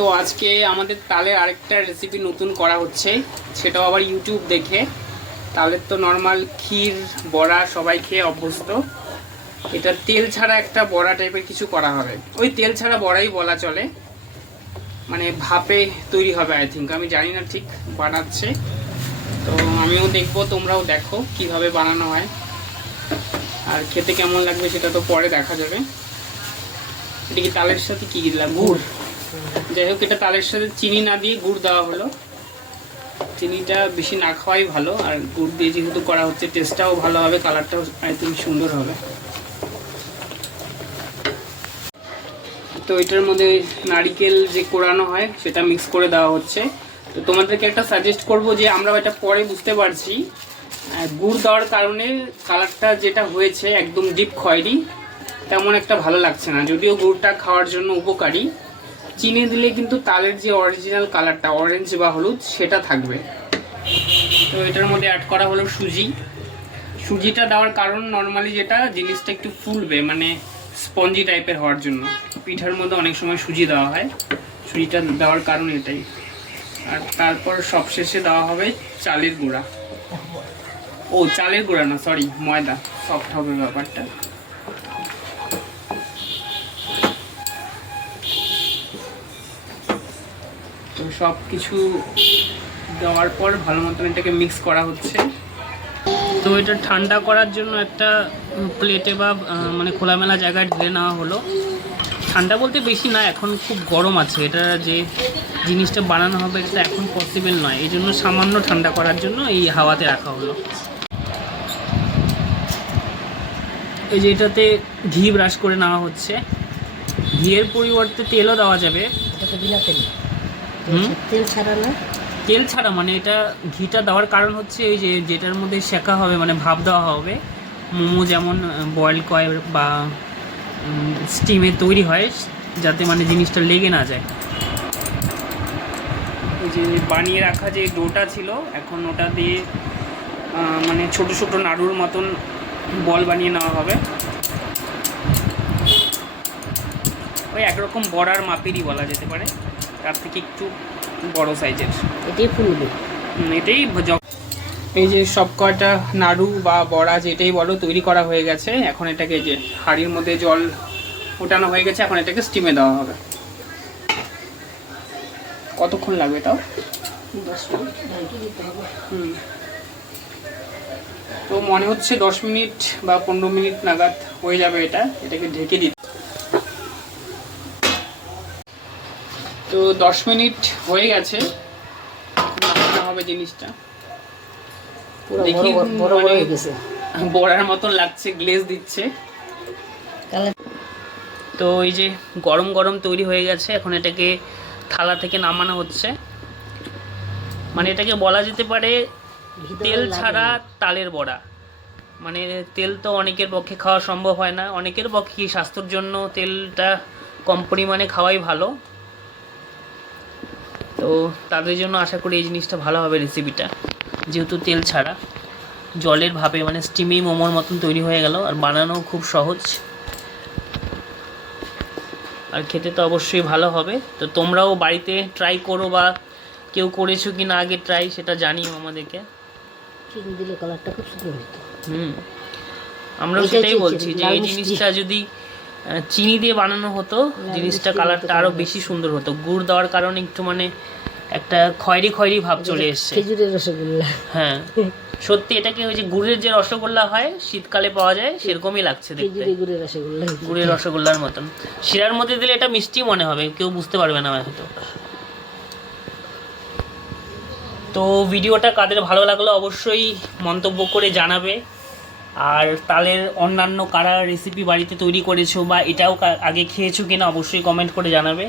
তো আজকে আমাদের তালের আরেকটা রেসিপি নতুন করা হচ্ছে, সেটাও আবার ইউটিউব দেখে। তালের তো নর্মাল ক্ষীর, বড়া সবাই খেয়ে অভ্যস্ত। এটা তেল ছাড়া একটা বড়া টাইপের কিছু করা হবে। ওই তেল ছাড়া বড়াই বলা চলে। মানে ভাপে তৈরি হবে আই থিঙ্ক আমি জানি না ঠিক বানাচ্ছে। তো আমিও দেখব, তোমরাও দেখো কীভাবে বানানো হয়। আর খেতে কেমন লাগবে সেটা তো পরে দেখা যাবে। এটা কি তালের সাথে কী দিলাম? গুড়। যাই হোক, এটা তালের সাথে চিনি না দিয়ে গুড় দেওয়া হলো। চিনিটা বেশি না খাওয়াই ভালো, আর গুড় দিয়ে যেহেতু করা হচ্ছে টেস্টটাও ভালো হবে কালারটাও আই থিঙ্ক সুন্দর হবে। তো এটার মধ্যে নারিকেল যে কোরানো হয়, সেটা মিক্স করে দেওয়া হচ্ছে। তো তোমাদেরকে একটা সাজেস্ট করব যে, আমরা এটা পরে বুঝতে পারছি। গুড় দেওয়ার কারণে কালারটা যেটা হয়েছে একদম ডিপ খয়েরি, তেমন একটা ভালো লাগছে না। যদিও গুড়টা খাওয়ার জন্য উপকারী চিনি দিলে কিন্তু তালের যে অরিজিনাল কালারটা অরেঞ্জ বা হলুদ, সেটা থাকবে। তো এটার মধ্যে অ্যাড করা হলো সুজি। সুজিটা দেওয়ার কারণ নর্মালি যেটা, জিনিসটা একটু ফুলবে মানে স্পঞ্জি টাইপের হওয়ার জন্য। পিঠার মধ্যে অনেক সময় সুজি দেওয়া হয়। সুজিটা দেওয়ার কারণ এটাই। আর তারপর সবশেষে দেওয়া হবে চালের গুঁড়া। ও, চালের গুঁড়া না সরি ময়দা। সফট হবে ব্যাপারটা। সব কিছু দেওয়ার পর ভালো মতন এটাকে মিক্স করা হচ্ছে। তো এটা ঠান্ডা করার জন্য একটা প্লেটে বা মানে খোলামেলা জায়গায় ঢেলে নেওয়া হলো। ঠান্ডা বলতে বেশি না, এখন খুব গরম আছে। এটা যে জিনিসটা বানানো হবে, এটা এখন পসিবল নয়। এই জন্য সামান্য ঠান্ডা করার জন্য এই হাওয়াতে রাখা হলো। এই যে এটাতে ঘি ব্রাশ করে নেওয়া হচ্ছে। ঘিয়ের পরিবর্তে তেলও দেওয়া যাবে। বিনা? তেল ছাড়া না? তেল ছাড়া মানে এটা ঘিটা দেওয়ার কারণ হচ্ছে এই যে যেটার মধ্যে শেখা হবে মানে ভাপ দেওয়া হবে মোমো যেমন বয়েল করে বা স্টিমে তৈরি হয় যাতে মানে জিনিসটা লেগে না যায়। ওই যে বানিয়ে রাখা যে ডোটা ছিল এখন ওটা দিয়ে মানে ছোট ছোট নাড়ুর মতন বল বানিয়ে নেওয়া হবে। ওই একরকম বড়ার মাপেরই বলা যেতে পারে। তার থেকে একটু বড় সাইজের এটাই ফুলবে। এটাই এই যে সব কয়টা নাড়ু বা বড়া যেটাই বলো তৈরি করা হয়ে গেছে এখন এটাকে যে হাঁড়ির মধ্যে জল ফোটানো হয়ে গেছে এখন এটাকে স্টিমে দেওয়া হবে। কতক্ষণ লাগবে তাও? হুম। তো মনে হচ্ছে দশ মিনিট বা পনেরো মিনিট নাগাদ হয়ে যাবে এটা এটাকে ঢেকে দিতে। তো দশ মিনিট হয়ে গেছে। হবে জিনিসটা। দেখি মানে- বড়ার মতন লাগছে গ্লেজ দিচ্ছে। তো এই যে গরম গরম তৈরি হয়ে গেছে এখন এটাকে থালা থেকে নামানো হচ্ছে। মানে এটাকে বলা যেতে পারে তেল ছাড়া তালের বড়া। মানে তেল তো অনেকের পক্ষে খাওয়া সম্ভব হয় না। অনেকের পক্ষে স্বাস্থ্যের জন্য তেলটা কম পরিমাণে খাওয়াই ভালো। তো তাদের জন্য আশা করি এই জিনিসটা ভালো হবে রেসিপিটা যেহেতু তেল ছাড়া জলের ভাবে মানে স্টিমেই মোমোর মতন তৈরি হয়ে গেল আর বানানো খুব সহজ। আর খেতে তো অবশ্যই ভালো হবে। তো তোমরাও বাড়িতে ট্রাই করো বা কেউ করেছ কি না আগে ট্রাই সেটা জানিও আমাদেরকে। চিনি দিলে কালারটা খুব সুন্দর হতো। হুম। আমরা সেটাই বলছি যে এই জিনিসটা যদি চিনি দিয়ে বানানো হতো জিনিসটা কালারটা হতো আরও বেশি সুন্দর হতো। গুড় দেওয়ার কারণে একটু মানে একটা খয়েরি খয়েরি ভাব চলে এসছে। খেজুরের রসগোল্লা। হ্যাঁ। সত্যি এটাকে ওই যে গুড়ের যে রসগোল্লা হয় শীতকালে পাওয়া যায় সেরকমই লাগছে দেখতে। গুড়ের রসগোল্লা। গুড়ের রসগোল্লার মতন। শিরার মধ্যে দিলে এটা মিষ্টি মনে হবে কেউ বুঝতে পারবে না হয়তো। তো ভিডিওটা কাদের ভালো লাগল অবশ্যই মন্তব্য করে জানাবে। আর তালের অন্যান্য কারা রেসিপি বাড়িতে তৈরি করেছ বা এটাও আগে খেয়েছো কিনা অবশ্যই কমেন্ট করে জানাবে।